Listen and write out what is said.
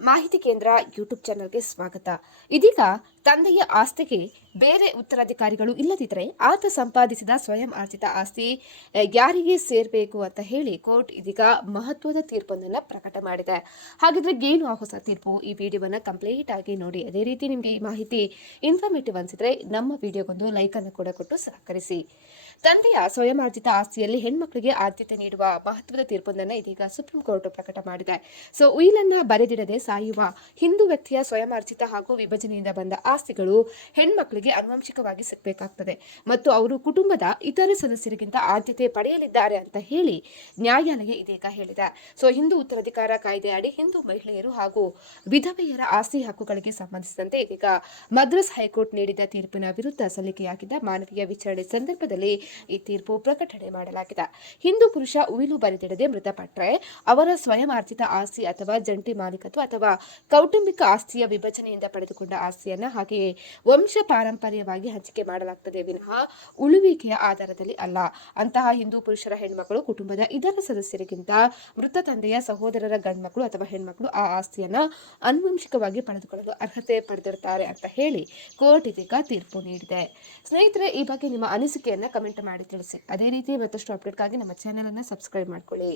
ಮಾಹಿತಿ ಕೇಂದ್ರ ಯೂಟ್ಯೂಬ್ ಚಾನಲ್ಗೆ ಸ್ವಾಗತ. ಇದೀಗ ತಂದೆಯ ಆಸ್ತಿಗೆ ಬೇರೆ ಉತ್ತರಾಧಿಕಾರಿಗಳು ಇಲ್ಲದಿದ್ದರೆ ಆತ ಸಂಪಾದಿಸಿದ ಸ್ವಯಂ ಆರ್ಜಿತ ಆಸ್ತಿ ಯಾರಿಗೆ ಸೇರಬೇಕು ಅಂತ ಹೇಳಿ ಕೋರ್ಟ್ ಇದೀಗ ಮಹತ್ವದ ತೀರ್ಪೊಂದನ್ನು ಪ್ರಕಟ ಮಾಡಿದೆ. ಹಾಗಿದ್ರೆ ಏನು ಆ ಹೊಸ ತೀರ್ಪು? ಈ ವಿಡಿಯೋವನ್ನು ಕಂಪ್ಲೀಟ್ ಆಗಿ ನೋಡಿ. ಅದೇ ರೀತಿ ನಿಮಗೆ ಈ ಮಾಹಿತಿ ಇನ್ಫಾರ್ಮೇಟಿವ್ ಅನಿಸಿದ್ರೆ ನಮ್ಮ ವಿಡಿಯೋಗೊಂದು ಲೈಕನ್ನು ಕೂಡ ಕೊಟ್ಟು ಸಹಕರಿಸಿ. ತಂದೆಯ ಸ್ವಯಮಾರ್ಜಿತ ಆಸ್ತಿಯಲ್ಲಿ ಹೆಣ್ಮಕ್ಳಿಗೆ ಆದ್ಯತೆ ನೀಡುವ ಮಹತ್ವದ ತೀರ್ಪೊಂದನ್ನು ಇದೀಗ ಸುಪ್ರೀಂ ಕೋರ್ಟ್ ಪ್ರಕಟ ಮಾಡಿದೆ. ಸೊ ಉಯಿಲನ್ನು ಬರೆದಿಡದೆ ಸಾಯುವ ಹಿಂದೂ ವ್ಯಕ್ತಿಯ ಸ್ವಯಮಾರ್ಜಿತ ಹಾಗೂ ವಿಭಜನೆಯಿಂದ ಬಂದ ಆಸ್ತಿಗಳು ಹೆಣ್ಮಕ್ಳಿಗೆ ಅನುವಂಶಿಕವಾಗಿ ಸಿಗಬೇಕಾಗ್ತದೆ. ಮತ್ತು ಅವರು ಕುಟುಂಬದ ಇತರ ಸದಸ್ಯರಿಗಿಂತ ಆದ್ಯತೆ ಪಡೆಯಲಿದ್ದಾರೆ ಅಂತ ಹೇಳಿ ನ್ಯಾಯಾಲಯ ಇದೀಗ ಹೇಳಿದೆ. ಸೊ, ಹಿಂದೂ ಉತ್ತರಾಧಿಕಾರ ಕಾಯ್ದೆ ಅಡಿ ಹಿಂದೂ ಮಹಿಳೆಯರು ಹಾಗೂ ವಿಧವೆಯರ ಆಸ್ತಿ ಹಕ್ಕುಗಳಿಗೆ ಸಂಬಂಧಿಸಿದಂತೆ ಇದೀಗ ಮದ್ರಾಸ್ ಹೈಕೋರ್ಟ್ ನೀಡಿದ ತೀರ್ಪಿನ ವಿರುದ್ಧ ಸಲ್ಲಿಕೆಯಾಗಿದ್ದ ಮಾನವೀಯ ವಿಚಾರಣೆ ಸಂದರ್ಭದಲ್ಲಿ ಈ ತೀರ್ಪು ಪ್ರಕಟಣೆ ಮಾಡಲಾಗಿದೆ. ಹಿಂದೂ ಪುರುಷ ಉಯಿಲು ಬರೆದಿಡದೆ ಮೃತಪಟ್ಟರೆ ಅವರ ಸ್ವಯಂ ಆಸ್ತಿ ಅಥವಾ ಜಂಟಿ ಮಾಲೀಕತ್ವ ಅಥವಾ ಕೌಟುಂಬಿಕ ಆಸ್ತಿಯ ವಿಭಜನೆಯಿಂದ ಪಡೆದುಕೊಂಡ ಆಸ್ತಿಯನ್ನ ಹಾಗೆಯೇ ವಂಶ ಪಾರಂಪರ್ಯವಾಗಿ ಹಂಚಿಕೆ ಮಾಡಲಾಗ್ತದೆ. ವಿನಃ ಉಳುವಿಕೆಯ ಆಧಾರದಲ್ಲಿ ಅಲ್ಲ. ಅಂತಹ ಹಿಂದೂ ಪುರುಷರ ಹೆಣ್ಮಕ್ಳು ಕುಟುಂಬದ ಇತರ ಸದಸ್ಯರಿಗಿಂತ ಮೃತ ತಂದೆಯ ಸಹೋದರರ ಗಂಡ್ಮಕ್ಕಳು ಅಥವಾ ಹೆಣ್ಮಕ್ಳು ಆ ಆಸ್ತಿಯನ್ನ ಅನುವಂಶಿಕವಾಗಿ ಪಡೆದುಕೊಳ್ಳಲು ಅರ್ಹತೆ ಪಡೆದಿರ್ತಾರೆ ಅಂತ ಹೇಳಿ ಕೋರ್ಟ್ ಇದೀಗ ತೀರ್ಪು ನೀಡಿದೆ. ಸ್ನೇಹಿತರೆ, ಈ ಬಗ್ಗೆ ನಿಮ್ಮ ಅನಿಸಿಕೆಯನ್ನು ಕಮೆಂಟ್ ಮಾಡಿ ತಿಳಿಸಿ. ಅದೇ ರೀತಿ ಮತ್ತಷ್ಟು ಅಪ್ಡೇಟ್ಗಾಗಿ ನಮ್ಮ ಚಾನೆಲ್ ಅನ್ನ ಸಬ್ಸ್ಕ್ರೈಬ್ ಮಾಡ್ಕೊಳ್ಳಿ.